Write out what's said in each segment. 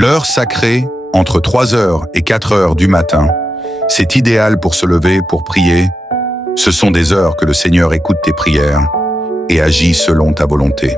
L'heure sacrée, entre 3 heures et 4 heures du matin, c'est idéal pour se lever, pour prier. Ce sont des heures que le Seigneur écoute tes prières et agit selon ta volonté.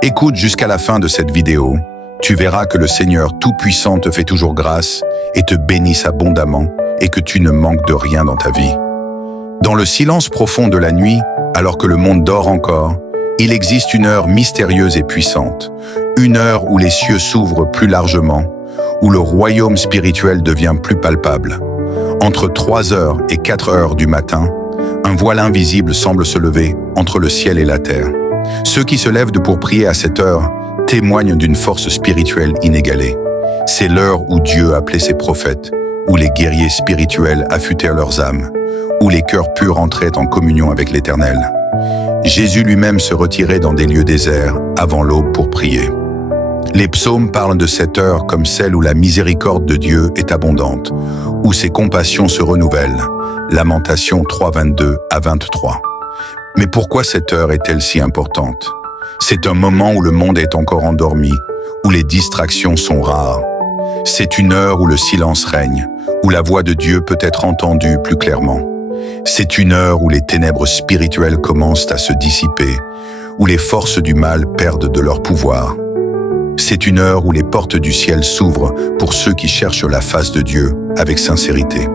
Écoute jusqu'à la fin de cette vidéo. Tu verras que le Seigneur Tout-Puissant te fait toujours grâce et te bénisse abondamment et que tu ne manques de rien dans ta vie. Dans le silence profond de la nuit, alors que le monde dort encore, il existe une heure mystérieuse et puissante, une heure où les cieux s'ouvrent plus largement, où le royaume spirituel devient plus palpable. Entre 3 heures et 4 heures du matin, un voile invisible semble se lever entre le ciel et la terre. Ceux qui se lèvent pour prier à cette heure témoignent d'une force spirituelle inégalée. C'est l'heure où Dieu appelait ses prophètes, où les guerriers spirituels affûtèrent leurs âmes, où les cœurs purs entraient en communion avec l'Éternel. Jésus lui-même se retirait dans des lieux déserts avant l'aube pour prier. Les psaumes parlent de cette heure comme celle où la miséricorde de Dieu est abondante, où ses compassions se renouvellent. Lamentations 3, 22 à 23. Mais pourquoi cette heure est-elle si importante? C'est un moment où le monde est encore endormi, où les distractions sont rares. C'est une heure où le silence règne, où la voix de Dieu peut être entendue plus clairement. C'est une heure où les ténèbres spirituelles commencent à se dissiper, où les forces du mal perdent de leur pouvoir. C'est une heure où les portes du ciel s'ouvrent pour ceux qui cherchent la face de Dieu avec sincérité.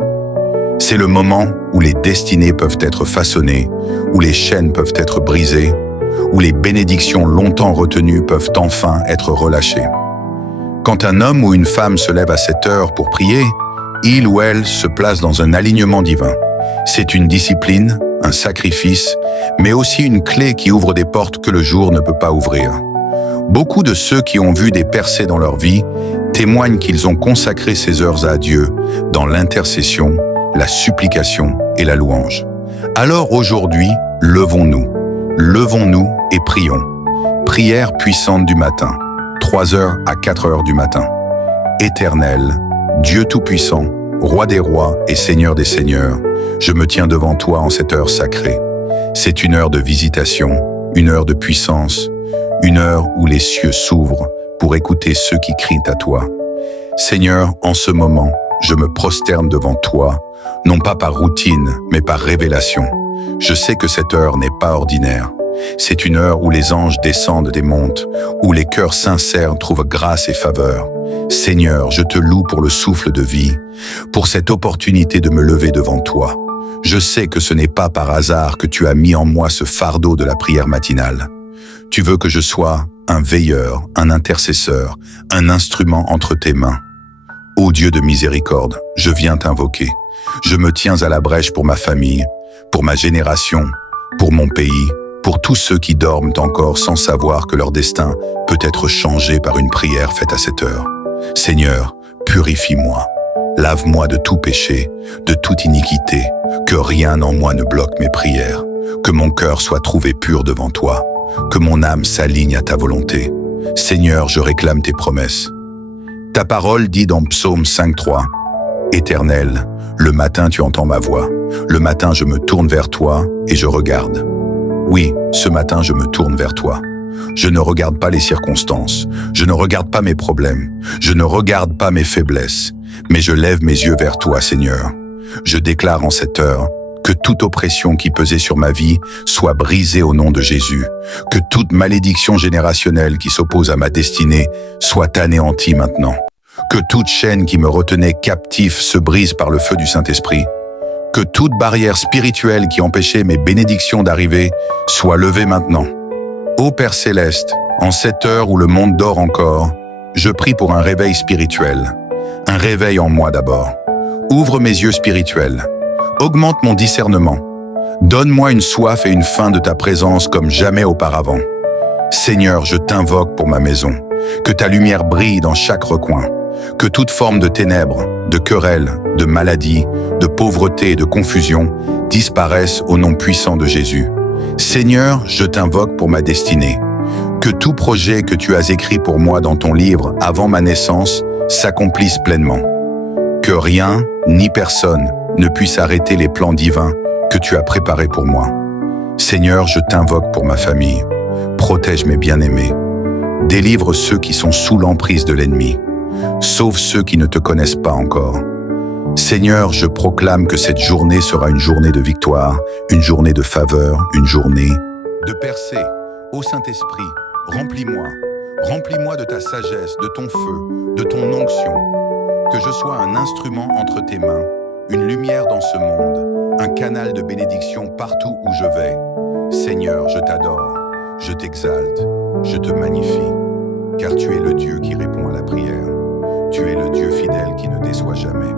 C'est le moment où les destinées peuvent être façonnées, où les chaînes peuvent être brisées, où les bénédictions longtemps retenues peuvent enfin être relâchées. Quand un homme ou une femme se lève à cette heure pour prier, il ou elle se place dans un alignement divin. C'est une discipline, un sacrifice, mais aussi une clé qui ouvre des portes que le jour ne peut pas ouvrir. Beaucoup de ceux qui ont vu des percées dans leur vie témoignent qu'ils ont consacré ces heures à Dieu dans l'intercession, la supplication et la louange. Alors aujourd'hui, levons-nous et prions. Prière puissante du matin, 3 heures à 4 heures du matin. Éternel, Dieu Tout-Puissant, Roi des rois et Seigneur des seigneurs, je me tiens devant toi en cette heure sacrée. C'est une heure de visitation, une heure de puissance, une heure où les cieux s'ouvrent pour écouter ceux qui crient à toi. Seigneur, en ce moment, je me prosterne devant toi, non pas par routine, mais par révélation. Je sais que cette heure n'est pas ordinaire. C'est une heure où les anges descendent des montes, où les cœurs sincères trouvent grâce et faveur. Seigneur, je te loue pour le souffle de vie, pour cette opportunité de me lever devant toi. Je sais que ce n'est pas par hasard que tu as mis en moi ce fardeau de la prière matinale. Tu veux que je sois un veilleur, un intercesseur, un instrument entre tes mains. Ô Dieu de miséricorde, je viens t'invoquer. Je me tiens à la brèche pour ma famille, pour ma génération, pour mon pays, pour tous ceux qui dorment encore sans savoir que leur destin peut être changé par une prière faite à cette heure. Seigneur, purifie-moi, lave-moi de tout péché, de toute iniquité, que rien en moi ne bloque mes prières, que mon cœur soit trouvé pur devant toi, que mon âme s'aligne à ta volonté. Seigneur, je réclame tes promesses. Ta parole dit dans Psaume 5.3, « Éternel, le matin tu entends ma voix, le matin je me tourne vers toi et je regarde. » Oui, ce matin je me tourne vers toi. Je ne regarde pas les circonstances, je ne regarde pas mes problèmes, je ne regarde pas mes faiblesses, mais je lève mes yeux vers toi, Seigneur. Je déclare en cette heure que toute oppression qui pesait sur ma vie soit brisée au nom de Jésus, que toute malédiction générationnelle qui s'oppose à ma destinée soit anéantie maintenant, que toute chaîne qui me retenait captif se brise par le feu du Saint-Esprit, que toute barrière spirituelle qui empêchait mes bénédictions d'arriver soit levée maintenant. Ô Père Céleste, en cette heure où le monde dort encore, je prie pour un réveil spirituel, un réveil en moi d'abord. Ouvre mes yeux spirituels, augmente mon discernement, donne-moi une soif et une faim de ta présence comme jamais auparavant. Seigneur, je t'invoque pour ma maison, que ta lumière brille dans chaque recoin, que toute forme de ténèbres, de querelles, de maladies, de pauvreté et de confusion disparaissent au nom puissant de Jésus. Seigneur, je t'invoque pour ma destinée. Que tout projet que tu as écrit pour moi dans ton livre avant ma naissance s'accomplisse pleinement. Que rien, ni personne, ne puisse arrêter les plans divins que tu as préparés pour moi. Seigneur, je t'invoque pour ma famille. Protège mes bien-aimés. Délivre ceux qui sont sous l'emprise de l'ennemi. Sauve ceux qui ne te connaissent pas encore. Seigneur, je proclame que cette journée sera une journée de victoire, une journée de faveur, une journée de percée. Ô Saint-Esprit, remplis-moi. Remplis-moi de ta sagesse, de ton feu, de ton onction. Que je sois un instrument entre tes mains, une lumière dans ce monde, un canal de bénédiction partout où je vais. Seigneur, je t'adore, je t'exalte, je te magnifie, car tu es le Dieu qui répond à la prière. Tu es le Dieu fidèle qui ne déçoit jamais.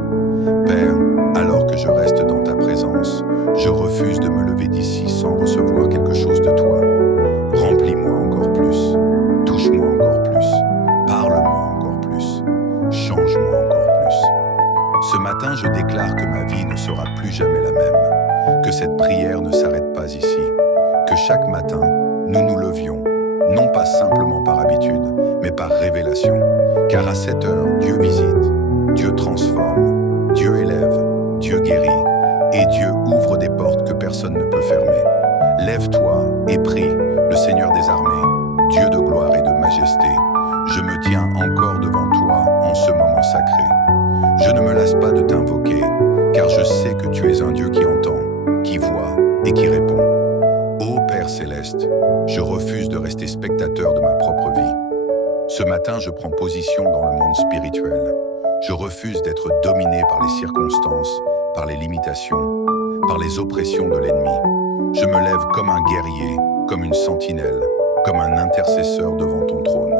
Père, alors que je reste dans ta présence, je refuse de me lever d'ici sans recevoir quelque chose de toi. Remplis-moi encore plus, touche-moi encore plus, parle-moi encore plus, change-moi encore plus. Ce matin, je déclare que ma vie ne sera plus jamais la même, que cette prière ne s'arrête pas ici, que chaque matin, nous nous levions, non pas simplement par habitude, mais par révélation, car à cette heure, Dieu visite, Dieu transforme, Dieu élève, Dieu guérit, et Dieu ouvre des portes que personne ne peut fermer. Lève-toi et prie, le Seigneur des armées, Dieu de gloire et de majesté. Je me tiens encore devant toi en ce moment sacré. Je ne me lasse pas de t'invoquer, car je sais que tu es un Dieu qui entend, qui voit et qui répond. Ô Père céleste, je refuse de rester spectateur de ma propre vie. Ce matin, je prends position dans le monde spirituel. Je refuse d'être dominé par les circonstances, par les limitations, par les oppressions de l'ennemi. Je me lève comme un guerrier, comme une sentinelle, comme un intercesseur devant ton trône.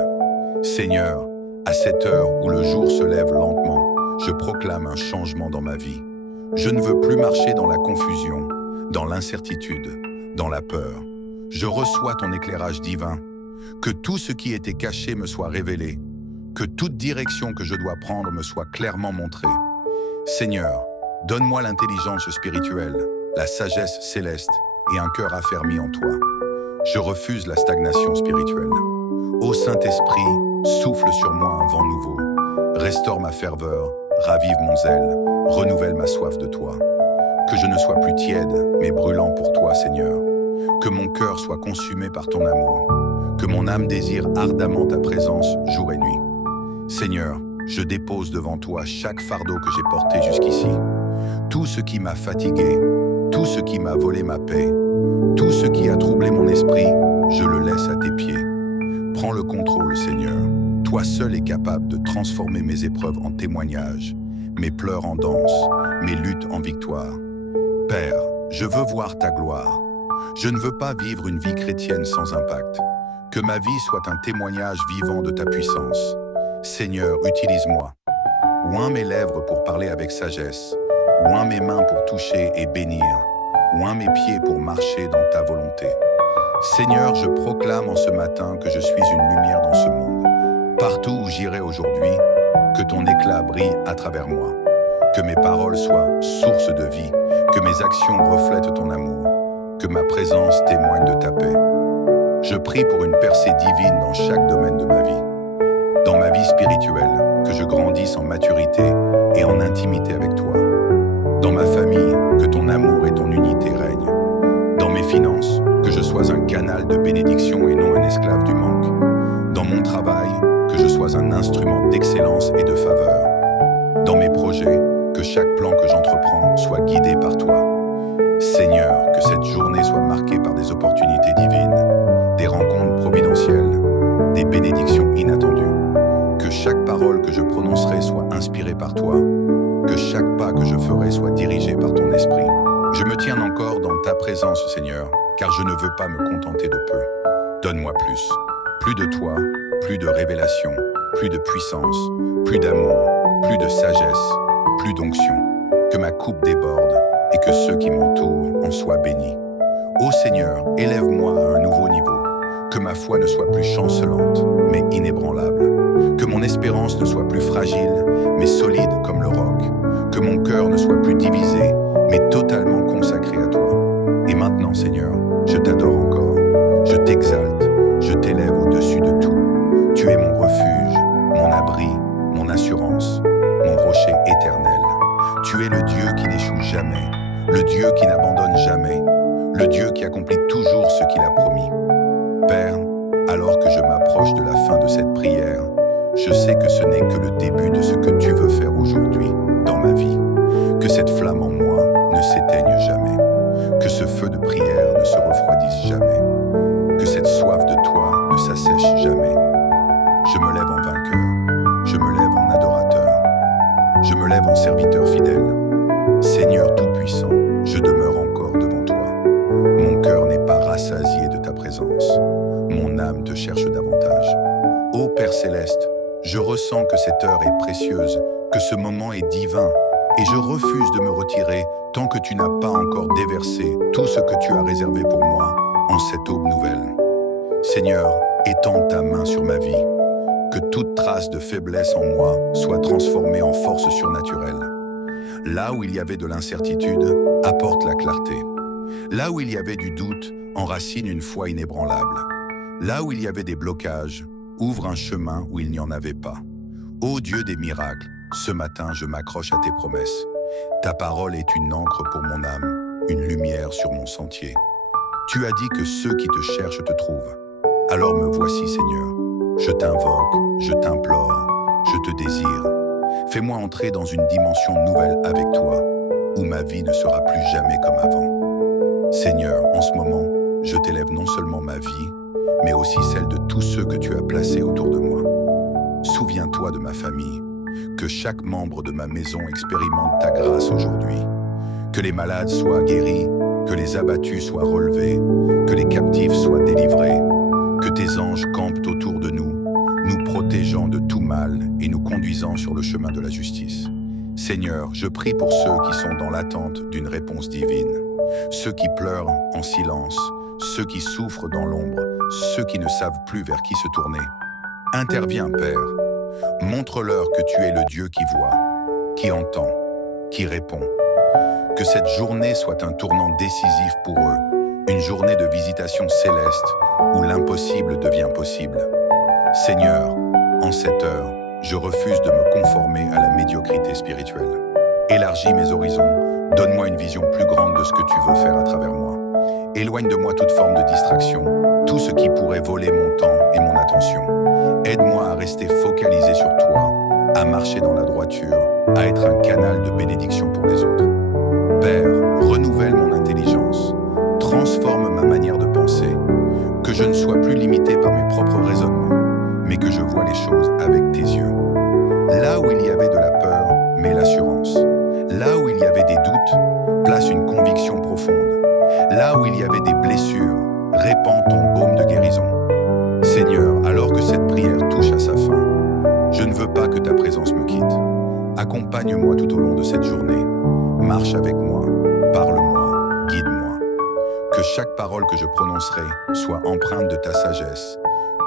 Seigneur, à cette heure où le jour se lève lentement, je proclame un changement dans ma vie. Je ne veux plus marcher dans la confusion, dans l'incertitude, dans la peur. Je reçois ton éclairage divin. Que tout ce qui était caché me soit révélé. Que toute direction que je dois prendre me soit clairement montrée. Seigneur, donne-moi l'intelligence spirituelle, la sagesse céleste et un cœur affermi en toi. Je refuse la stagnation spirituelle. Ô Saint-Esprit, souffle sur moi un vent nouveau. Restaure ma ferveur, ravive mon zèle, renouvelle ma soif de toi. Que je ne sois plus tiède, mais brûlant pour toi, Seigneur. Que mon cœur soit consumé par ton amour. Que mon âme désire ardemment ta présence jour et nuit. Seigneur, je dépose devant toi chaque fardeau que j'ai porté jusqu'ici. Tout ce qui m'a fatigué, tout ce qui m'a volé ma paix, tout ce qui a troublé mon esprit, je le laisse à tes pieds. Prends le contrôle, Seigneur. Toi seul es capable de transformer mes épreuves en témoignages, mes pleurs en danse, mes luttes en victoire. Père, je veux voir ta gloire. Je ne veux pas vivre une vie chrétienne sans impact. Que ma vie soit un témoignage vivant de ta puissance. Seigneur, utilise-moi. Oins mes lèvres pour parler avec sagesse. Oins mes mains pour toucher et bénir. Oins mes pieds pour marcher dans ta volonté. Seigneur, je proclame en ce matin que je suis une lumière dans ce monde. Partout où j'irai aujourd'hui, que ton éclat brille à travers moi. Que mes paroles soient source de vie. Que mes actions reflètent ton amour. Que ma présence témoigne de ta paix. Je prie pour une percée divine dans chaque domaine de ma vie. Dans ma vie spirituelle, que je grandisse en maturité et en intimité avec toi. Dans ma famille, que ton amour et ton unité règnent. Dans mes finances, que je sois un canal de bénédiction et non un esclave du manque. Dans mon travail, que je sois un instrument d'excellence et de faveur. Dans mes projets, que chaque plan que j'entreprends soit guidé par toi. Seigneur, que cette journée soit marquée par des opportunités divines, des rencontres providentielles, des bénédictions inattendues. Que chaque parole que je prononcerai soit inspirée par toi, que chaque pas que je ferai soit dirigé par ton esprit. Je me tiens encore dans ta présence, Seigneur, car je ne veux pas me contenter de peu. Donne-moi plus. Plus de toi, plus de révélation, plus de puissance, plus d'amour, plus de sagesse, plus d'onction. Que ma coupe déborde et que ceux qui m'entourent en soient bénis. Ô Seigneur, élève-moi à un nouveau niveau. Que ma foi ne soit plus chancelante, mais inébranlable. Que mon espérance ne soit plus fragile, mais solide comme le roc. Que mon cœur ne soit plus divisé, mais totalement consacré à toi. Et maintenant, Seigneur, je t'adore encore. Je t'exalte, je t'élève au-dessus de tout. Tu es mon refuge, mon abri, mon assurance, mon rocher éternel. Tu es le Dieu qui n'échoue jamais, le Dieu qui n'abandonne jamais, le Dieu qui accomplit toujours ce qu'il a promis. Père, alors que je m'approche de la fin de cette prière, je sais que ce n'est que le début de ce que tu veux faire aujourd'hui dans ma vie, que cette flamme en moi ne s'éteigne jamais, que ce feu de prière ne se refroidisse jamais, que cette soif de toi ne s'assèche jamais. Je me lève en vainqueur, je me lève en adorateur, je me lève en serviteur fidèle. Seigneur Tout-Puissant, je demeure encore devant toi. Mon cœur n'est pas rassasié de ta présence, mon âme te cherche davantage. Ô Père Céleste, je ressens que cette heure est précieuse, que ce moment est divin, et je refuse de me retirer tant que tu n'as pas encore déversé tout ce que tu as réservé pour moi en cette aube nouvelle. Seigneur, étends ta main sur ma vie, que toute trace de faiblesse en moi soit transformée en force surnaturelle. Là où il y avait de l'incertitude, apporte la clarté. Là où il y avait du doute, enracine une foi inébranlable. Là où il y avait des blocages, ouvre un chemin où il n'y en avait pas. Ô Dieu des miracles, ce matin je m'accroche à tes promesses. Ta parole est une encre pour mon âme, une lumière sur mon sentier. Tu as dit que ceux qui te cherchent te trouvent. Alors me voici, Seigneur. Je t'invoque, je t'implore, je te désire. Fais-moi entrer dans une dimension nouvelle avec toi, où ma vie ne sera plus jamais comme avant. Seigneur, en ce moment, je t'élève non seulement ma vie, mais aussi celle de tous ceux que tu as placés autour de moi. Souviens-toi de ma famille, que chaque membre de ma maison expérimente ta grâce aujourd'hui, que les malades soient guéris, que les abattus soient relevés, que les captifs soient délivrés, que tes anges campent autour de nous, nous protégeant de tout mal et nous conduisant sur le chemin de la justice. Seigneur, je prie pour ceux qui sont dans l'attente d'une réponse divine, ceux qui pleurent en silence, ceux qui souffrent dans l'ombre, ceux qui ne savent plus vers qui se tourner. Interviens, Père. Montre-leur que tu es le Dieu qui voit, qui entend, qui répond. Que cette journée soit un tournant décisif pour eux, une journée de visitation céleste où l'impossible devient possible. Seigneur, en cette heure, je refuse de me conformer à la médiocrité spirituelle. Élargis mes horizons, donne-moi une vision plus grande de ce que tu veux faire à travers moi. Éloigne de moi toute forme de distraction, tout ce qui pourrait voler mon temps et mon attention. Aide-moi à rester focalisé sur toi, à marcher dans la droiture, à être un canal de bénédiction pour les autres. Père, renouvelle mon intelligence, transforme ma manière de penser, que je ne sois plus limité par mes propres raisonnements, mais que je vois les choses avec tes yeux. Là où il y avait de la peur, mets l'assurance. Là où il y avait des doutes, place une conviction profonde. Là où il y avait des blessures, répands ton baume de guérison. Seigneur, alors que cette prière touche à sa fin, je ne veux pas que ta présence me quitte. Accompagne-moi tout au long de cette journée. Marche avec moi, parle-moi, guide-moi. Que chaque parole que je prononcerai soit empreinte de ta sagesse.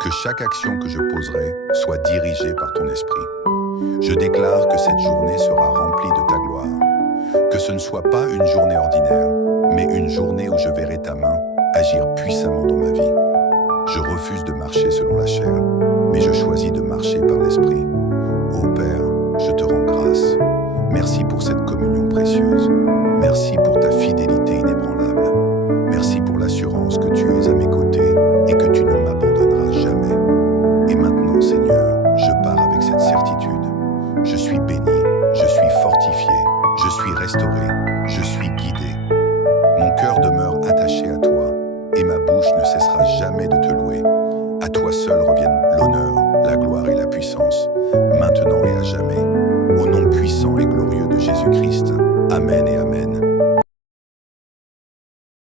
Que chaque action que je poserai soit dirigée par ton esprit. Je déclare que cette journée sera remplie de ta gloire. Que ce ne soit pas une journée ordinaire, mais une journée où je verrai ta main agir puissamment dans ma vie. Je refuse de marcher selon la chair, mais je choisis de marcher par l'esprit. Ô Père, je te rends grâce. Merci pour cette communion précieuse. Merci pour ta fidélité inébranlable. Merci pour l'assurance que tu es à mes côtés et que tu ne m'abandonneras jamais. Et maintenant, Seigneur, je pars avec cette certitude. Je suis béni, je suis fortifié, je suis restauré, je suis guidé. Mon cœur demeure attaché à toi et ma bouche ne cessera jamais de te louer. À toi seul reviennent l'honneur, la gloire et la puissance, maintenant et à jamais. Au nom puissant et glorieux de Jésus-Christ. Amen et amen.